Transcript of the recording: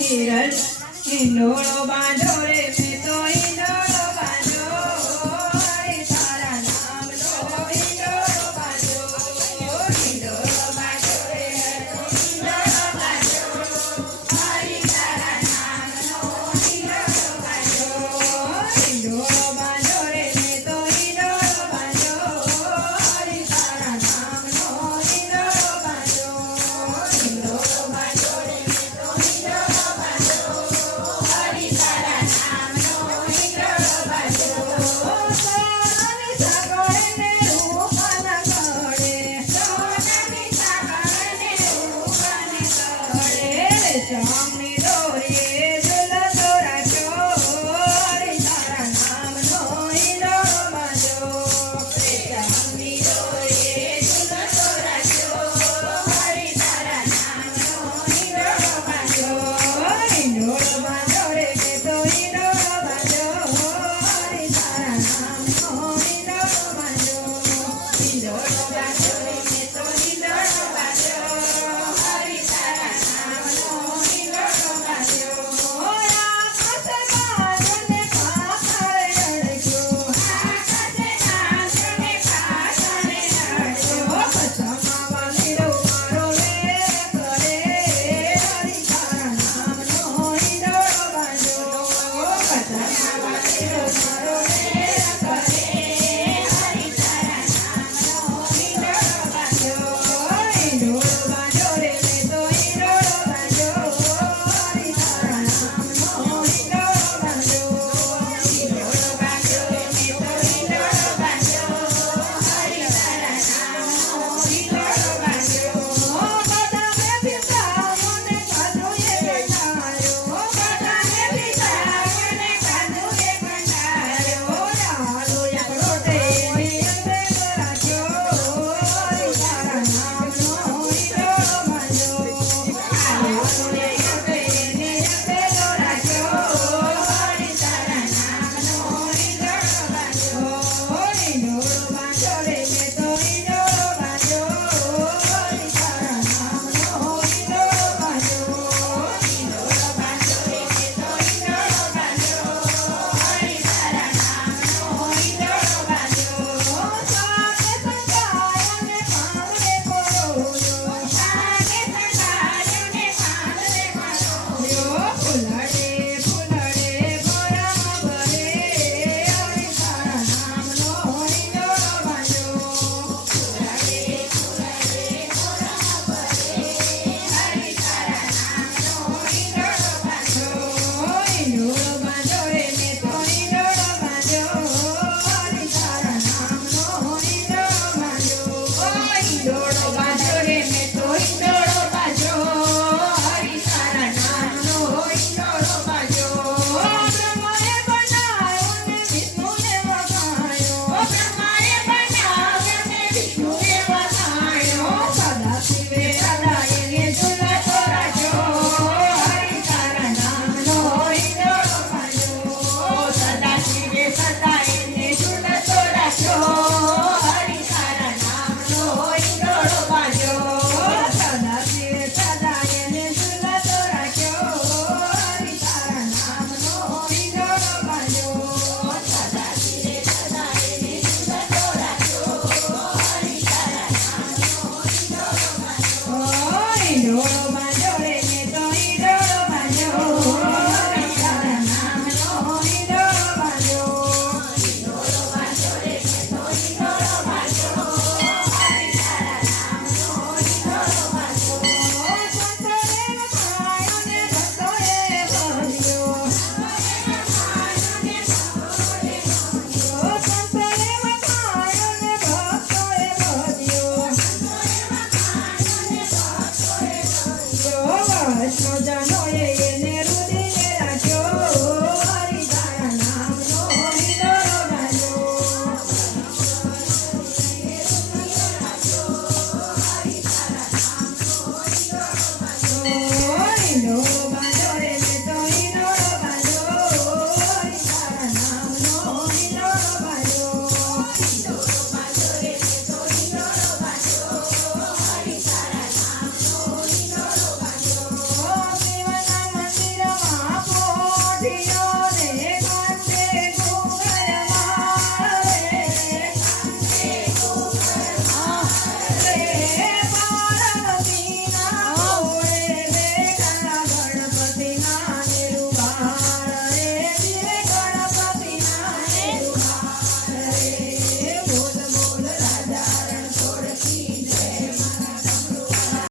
હિરલ હિંડોળો બાંધો રે મેં તો હિંડોળો બાંધો હરે તારા નામનો હિંડોળો બાંધો હિંડોળો બાંધો રે હિંડોળો બાંધો હરે તારા નામનો હિંડોળો બાંધો હિંડોળો બાંધો રે મેં તો હિંડોળો બાંધો હરે તારા નામનો હિંડોળો બાંધો હિંડોળો બાંધો રે મેં તો હિંડોળો બાંધો હરે તારા નામનો હિંડોળો બાંધો સોનાની સાગરને રૂપાના ગળે સોનાની સાગરને રૂપાને ગળે ચામની દોરીએ ઝૂલતો રાખ્યો હરે તારા નામનો હિંડોળો બાંધો ચામની દોરીએ ઝૂલતો રાખ્યો હરે તારા નામનો હિંડોળો બાંધો હિંડોળો બાંધો રે મેં તો હિંડોળો બાંધો હરે તારા નામનો હિંડોળો બાંધો હિંડોળો બાંધો રે મેં તો હિંડોળો બાંધો હરે તારા નામનો હિંડોળો બાંધો આકાશે બાંધોને પાછળ અડક્યો આકાશે બાંધોને પાછળ અડક્યો કચ્છમાં વાલીડો મારો વેર કરે હરે તારા નામનો હિંડોળો બાંધો કચ્છમાં વાલીડો મારો વેર કરે હરે તારા નામનો હિંડોળો બાંધો હિંડોળો બાંધો રે મેં તો હિંડોળો બાંધો હરે તારા નામનો હિંડોળો બાંધો હિંડોળો બાંધો રે મેં તો હિંડોળો બાંધો હરે તારા નામનો હિંડોળો બાંધો બધાને ભીસાઓને કાઢુએ કંટાળ્યો બધાને ભીસાઓને કાઢુએ કંટાળ્યો ડાલો એકડો તેની અંતે રાખ્યો હરે તારા નામનો હિંડોળો બાંધો ડાલો તેની અંતે રાખ્યો હરે તારા નામનો હિંડોળો બાંધો હિંડોળો બાંધો રે મેં તો હિંડોળો બાંધો હરે તારા નામનો હિંડોળો બાંધો હિંડોળો બાંધો રે મેં તો હિંડોળો બાંધો હરે તારા નામનો હિંડોળો બાંધો સાકે સંતાયોને પાંદડે પરોયો સાકે સંતાયોને પાંદડે પરોયો ફૂલડે ફૂલડે ભરામાં ભરે હરે તારા નામનો હિંડોળો બાંધો ફૂલડે ફૂલડે ભરામાં ભરે હરે તારા નામનો હિંડોળો બાંધો હિંડોળો બાંધો રે મેં તો હિંડોળો બાંધો હરે તારા નામનો હિંડોળો બાંધો હિંડોળો બાંધો રે મેં તો હિંડોળો બાંધો હરે તારા નામનો હિંડોળો બાંધો બ્રહ્માએ બનાવ્યો ને વિષ્ણુને વગાડ્યો બ્રહ્માએ બનાવ્યો ને વિષ્ણુએ વગાડ્યો સદાશિવે સદાયને ઝૂલતો રાખ્યો હરે તારા નામનો હિંડોળો બાંધો સદાશિવે સદાયને ઝૂલતો રાખ્યો હરે તારા નામનો હિંડોળો બાંધો સદાશિવે સદાયને ઝૂલતો રાખ્યો હરે તારા નામનો હિંડોળો બાંધો સદાશિવે સદાયને ઝૂલતો રાખ્યો હરે તારા નામનો હિંડોળો બાંધો હિંડોળો બાંધો રે મેં તો હિંડોળો બાંધો હરે તારા નામનો હિંડોળો બાંધો હિંડોળો બાંધો રે મેં તો હિંડોળો બાંધો હરે તારા નામનો હિંડોળો બાંધો સંતોએ વખાણ્યો ને ભક્તોએ ભજ્યો સંતોએ વખાણ્યો ને ભક્તોએ ભજ્યો વૈષ્ણવજનો